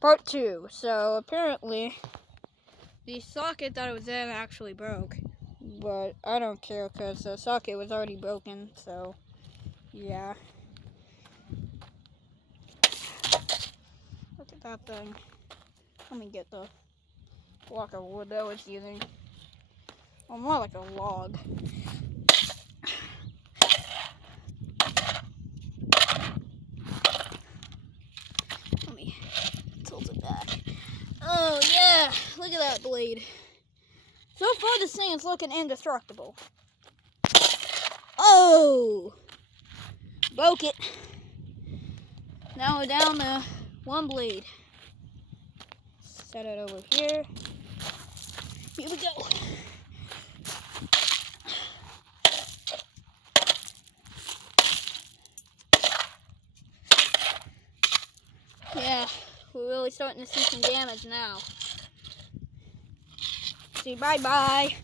Part 2. So apparently the socket that it was in actually broke. But I don't care because the socket was already broken, so yeah. Look at that thing. Let me get the block of wood that I was using. Well, more like a log. Let me tilt it back. Oh yeah, look at that blade. So far this thing is looking indestructible. Oh! Broke it. Now we're down to one blade. Set it over here. Here we go. Yeah, we're really starting to see some damage now. See, bye-bye.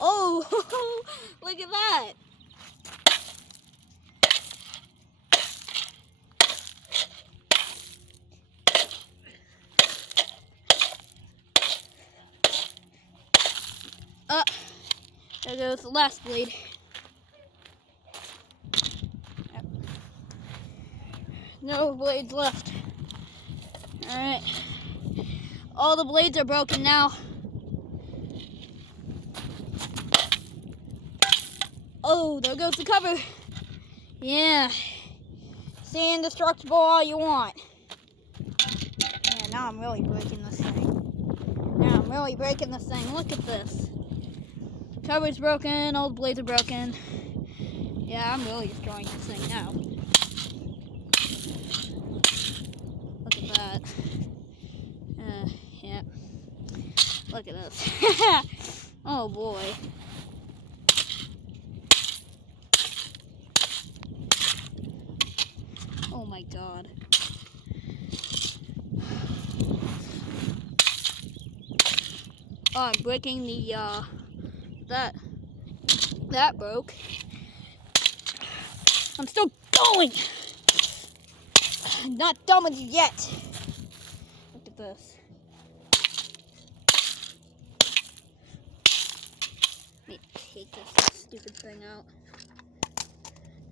Oh, look at that. There goes the last blade. Yep. No blades left. Alright. All the blades are broken now. Oh, there goes the cover. Yeah. Say indestructible all you want. Yeah, now I'm really breaking this thing. Look at this. Cover's broken, all the blades are broken. Yeah, I'm really destroying this thing now. Look at that. Yeah. Look at this. Oh boy. Oh my god. Oh, I'm breaking the, that broke. I'm still going! I'm not done with you yet. Look at this. Let me take this stupid thing out.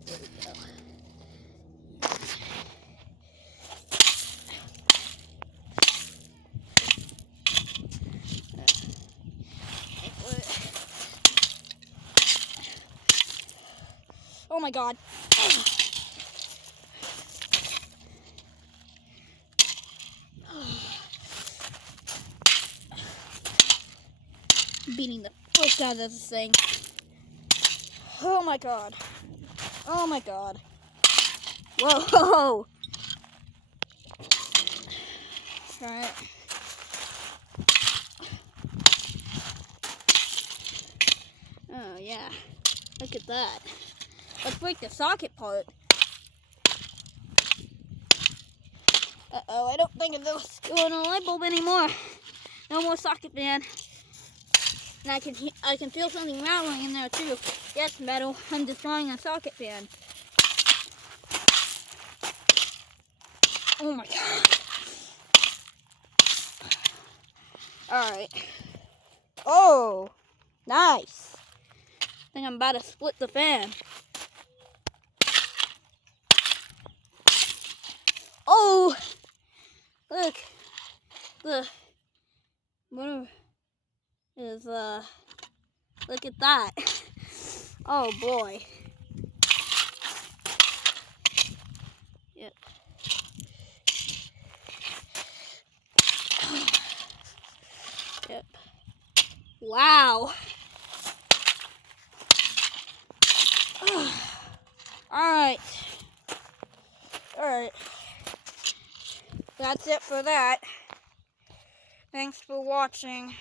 There we go. Oh my god. Beating the frick out of this thing. Oh my god. Oh my god. Whoa. Alright. Oh yeah. Look at that. Let's break the socket part. Uh-oh, I don't think it's going on a light bulb anymore. No more socket fan. And I can feel something rattling in there too. Yes, metal. I'm destroying a socket fan. Oh my god. Alright. Oh, nice. I think I'm about to split the fan. Oh, look. What is, look at that. Oh boy. Yep. Yep. Wow. Alright. That's it for that. Thanks for watching.